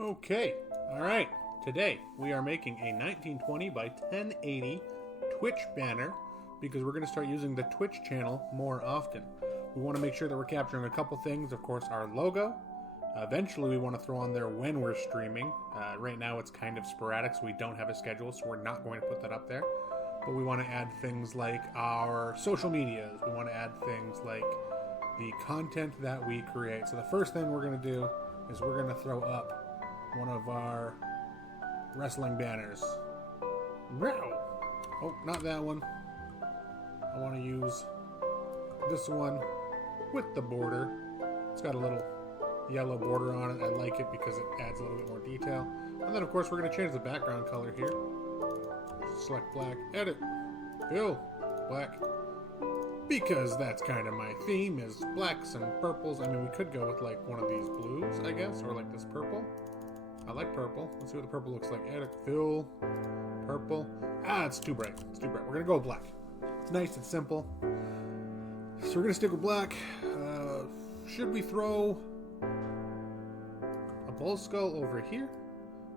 Okay, alright. Today we are making a 1920 by 1080 Twitch banner because we're going to start using the Twitch channel more often. We want to make sure that we're capturing a couple things. Of course, our logo. Eventually we want to throw on there when we're streaming. Right now it's kind of sporadic, so we don't have a schedule, so we're not going to put that up there. But we want to add things like our social medias. We want to add things like the content that we create. So the first thing we're going to do is we're going to throw up one of our wrestling banners. Oh, not that one. I want to use this one with the border. It's got a little yellow border on it. I like it because it adds a little bit more detail. And then of course we're going to change the background color here. Select black, edit, fill, black. Because that's kind of my theme, is blacks and purples. I mean, we could go with like one of these blues, I guess, or like this purple. I like purple. Let's see what the purple looks like. Edit, fill, purple. It's too bright. It's too bright. We're going to go with black. It's nice, it's simple. So we're going to stick with black. Should we throw a bull skull over here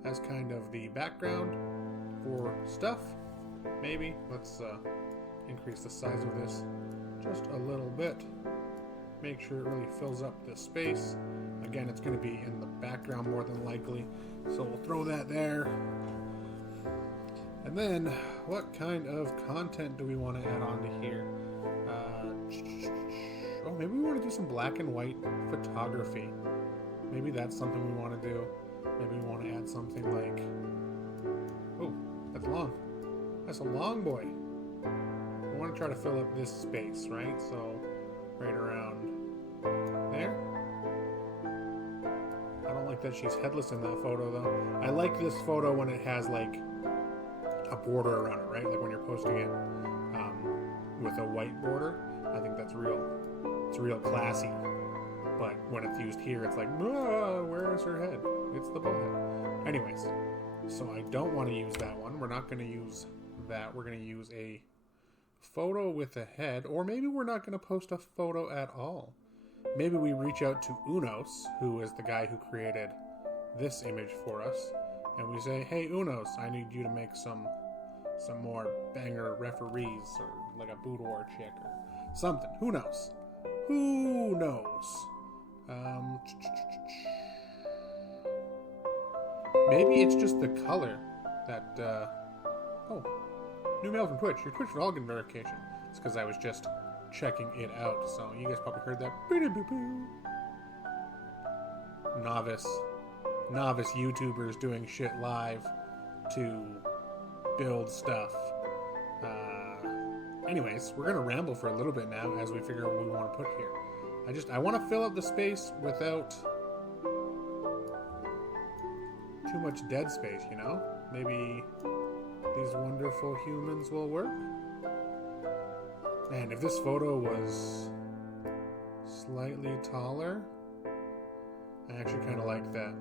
as kind of the background for stuff? Maybe. Let's increase the size of this just a little bit. Make sure it really fills up the space. Again, it's going to be in the background more than likely, so we'll throw that there. And then, what kind of content do we want to add on to here? Maybe we want to do some black and white photography. Maybe that's something we want to do. Maybe we want to add something like... Oh, that's long. That's a long boy. I want to try to fill up this space, right? So, right around there. I don't like that she's headless in that photo, though. I like this photo when it has, like, a border around it, right? Like when you're posting it with a white border. I think that's it's real classy. But when it's used here, it's like, where is her head? It's the bullhead. Anyways, so I don't want to use that one. We're not going to use that. We're going to use a photo with a head, or maybe we're not going to post a photo at all. Maybe we reach out to Unos, who is the guy who created this image for us, and we say, hey Unos, I need you to make some more banger referees, or like a boudoir chick or something. Who knows? Who knows? Maybe it's just the color that new mail from Twitch. Your Twitch login verification. It's because I was just checking it out, so you guys probably heard that. Novice YouTubers doing shit live to build stuff. Anyways, we're gonna ramble for a little bit now as we figure out what we want to put here. I want to fill up the space without too much dead space, you know? Maybe these wonderful humans will work. Man, if this photo was slightly taller, I actually kind of like that.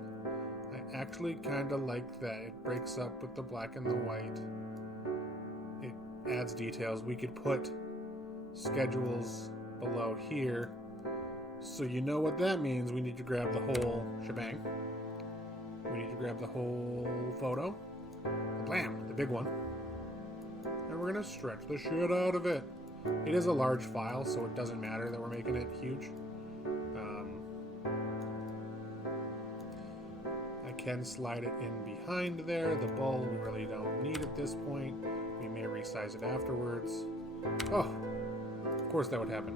It breaks up with the black and the white. It adds details. We could put schedules below here. So you know what that means. We need to grab the whole shebang. We need to grab the whole photo. Blam! The big one. And we're going to stretch the shit out of it. It is a large file, so it doesn't matter that we're making it huge. I can slide it in behind there. The bull we really don't need at this point. We may resize it afterwards. Oh, of course that would happen.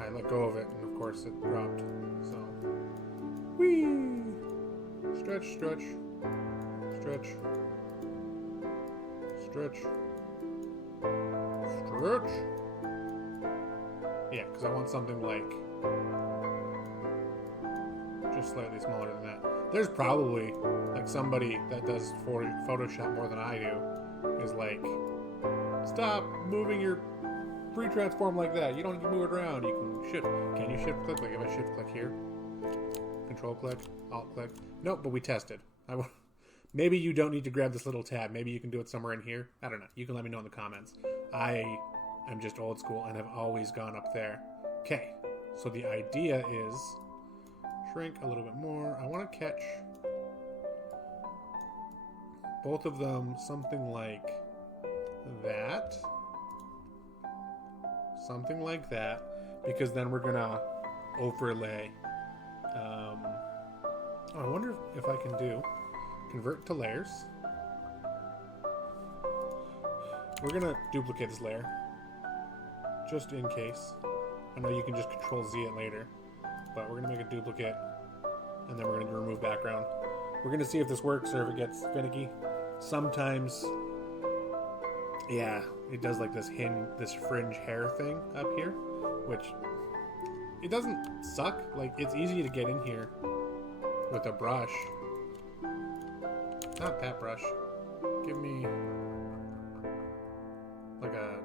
I let go of it, and of course it dropped. So, whee! Stretch, stretch, stretch, stretch, stretch. Yeah, because I want something like just slightly smaller than that. There's probably like somebody that does Photoshop more than I do is like, stop moving your pre-transform like that. You don't need to move it around. You can shift. Can you shift click? Like if I shift click here, control click, alt click. Nope, but we tested. Maybe you don't need to grab this little tab. Maybe you can do it somewhere in here. I don't know. You can let me know in the comments. I'm just old school and have always gone up there. Okay, so the idea is shrink a little bit more. I want to catch both of them something like that. Something like that. Because then we're going to overlay. I wonder if I can do convert to layers. We're going to duplicate this layer. Just in case. I know you can just Control Z it later. But we're going to make a duplicate. And then we're going to remove background. We're going to see if this works or if it gets finicky. Sometimes, yeah, it does like this fringe hair thing up here, which it doesn't suck. Like, it's easy to get in here with a brush. Not that brush. Give me like a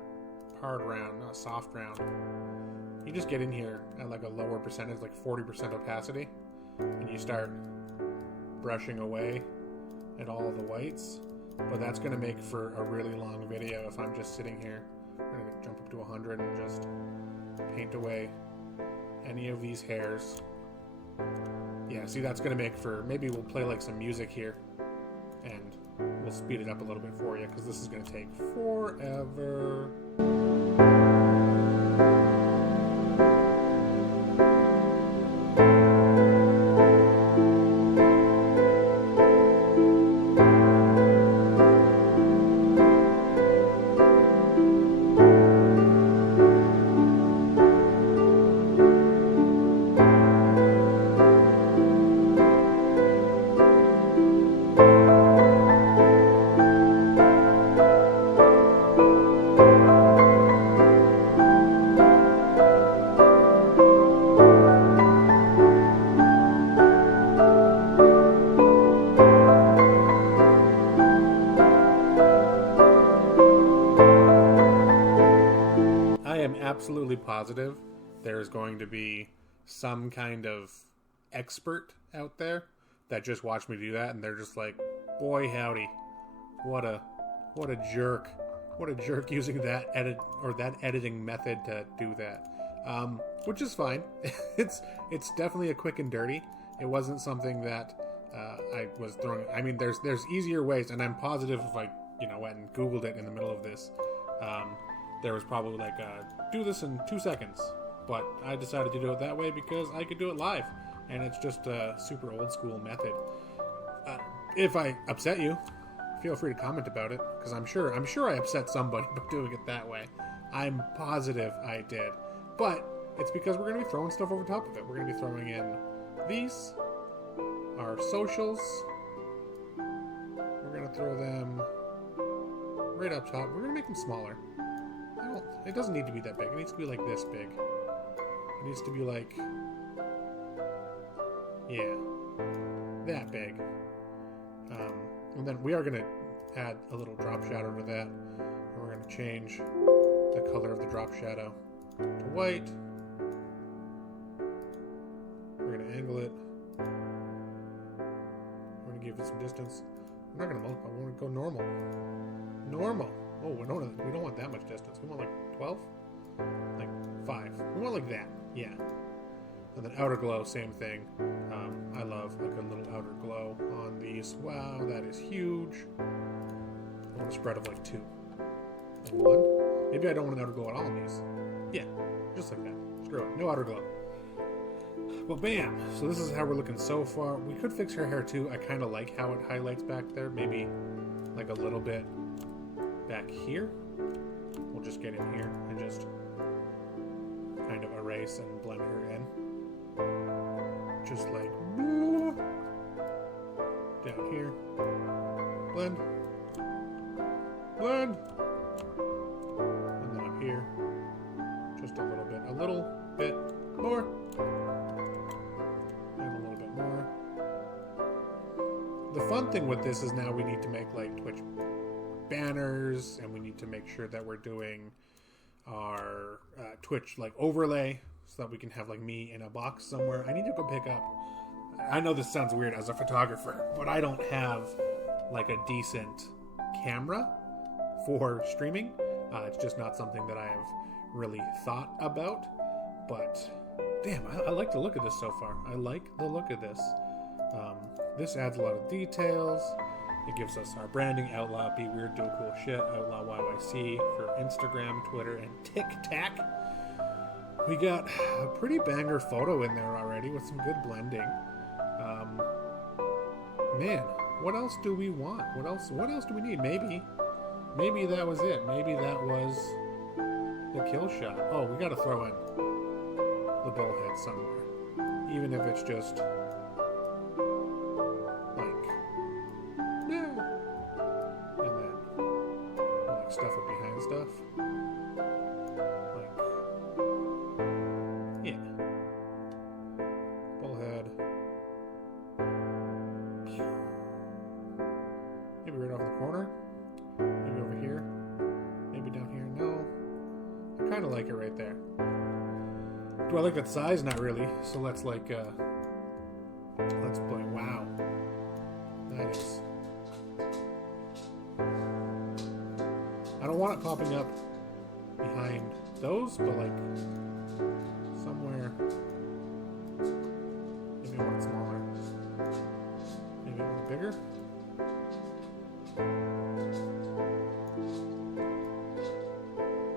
hard round, not a soft round. You just get in here at like a lower percentage, like 40% opacity, and you start brushing away at all the whites. But that's going to make for a really long video if I'm just sitting here. I'm going to jump up to 100 and just paint away any of these hairs. Yeah, see, that's going to make for... Maybe we'll play like some music here and we'll speed it up a little bit for you because this is going to take forever. Absolutely positive there's going to be some kind of expert out there that just watched me do that and they're just like, boy howdy, what a jerk using that editing method to do that, which is fine. it's definitely a quick and dirty. It wasn't something that I was throwing. I mean, there's easier ways, and I'm positive if I went and Googled it in the middle of this, there was probably like do this in 2 seconds, but I decided to do it that way because I could do it live, and it's just a super old school method. If I upset you, feel free to comment about it, because I'm sure I upset somebody by doing it that way. I'm positive I did, but it's because we're going to be throwing stuff over top of it. We're going to be throwing in these, our socials. We're going to throw them right up top. We're going to make them smaller. It doesn't need to be that big. It needs to be like this big. It needs to be like, yeah, that big. And then we are going to add a little drop shadow to that. And we're going to change the color of the drop shadow to white. We're going to angle it. We're going to give it some distance. We're not going to multiply. We want to go normal. Normal. Oh, we don't want that much distance. We want like 12? Like 5. We want like that. Yeah. And then outer glow, same thing. I love like a little outer glow on these. Wow, that is huge. I want a spread of like 2. Like 1. Maybe I don't want an outer glow at all on these. Yeah, just like that. Screw it. No outer glow. Well, bam. So this is how we're looking so far. We could fix her hair too. I kind of like how it highlights back there. Maybe like a little bit back here. We'll just get in here and just kind of erase and blend her in. Just like down here. Blend. Blend. And then up here. Just a little bit. A little bit more. And a little bit more. The fun thing with this is now we need to make like Twitch banners, and we need to make sure that we're doing our Twitch like overlay so that we can have like me in a box somewhere. I need to go pick up, I know this sounds weird as a photographer, but I don't have like a decent camera for streaming. It's just not something that I have really thought about, but damn, I like the look of this so far. I like the look of this. This adds a lot of details. It gives us our branding, Outlaw, Be Weird, Do Cool Shit, Outlaw YYC for Instagram, Twitter, and TikTok. We got a pretty banger photo in there already with some good blending. Man, what else do we want? What else do we need? Maybe that was it. Maybe that was the kill shot. Oh, we got to throw in the bullhead somewhere, even if it's just like, yeah, and then like stuff it behind stuff, like, yeah, bullhead. Maybe right off the corner. Maybe over here. Maybe down here. No. I kind of like it right there. Do I like that size? Not really. So let's like, let's play. Wow. That is. I don't want it popping up behind those, but like somewhere. Maybe I want it smaller. Maybe I want it bigger.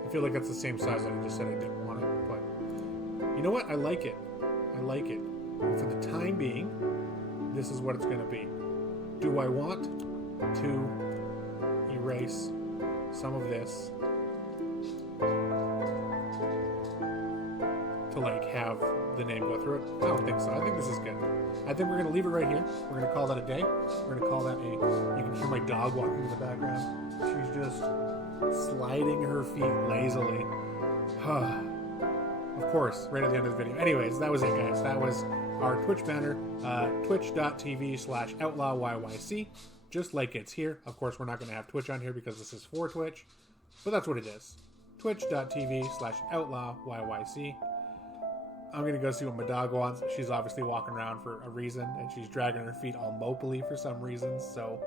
I feel like that's the same size that I just said I didn't want it, but you know what? I like it. I like it. And for the time being, this is what it's going to be. Do I want to erase some of this to like have the name go through it? I don't think so. I think this is good. I think we're going to leave it right here. We're going to call that a day. We're going to call that a... You can hear my dog walking in the background. She's just sliding her feet lazily. Of course, right at the end of the video. Anyways, that was it, guys. That was our Twitch banner, twitch.tv/outlawyyc, just like it's here. Of course, we're not going to have Twitch on here because this is for Twitch, but that's what it is. Twitch.tv/outlawyyc. I'm going to go see what my dog wants. She's obviously walking around for a reason, and she's dragging her feet all mopily for some reason, so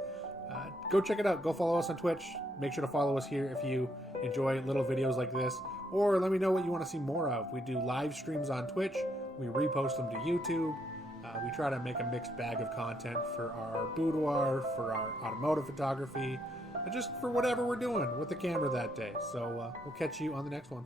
go check it out. Go follow us on Twitch. Make sure to follow us here if you enjoy little videos like this, or let me know what you want to see more of. We do live streams on Twitch. We repost them to YouTube. We try to make a mixed bag of content for our boudoir, for our automotive photography, and just for whatever we're doing with the camera that day. So we'll catch you on the next one.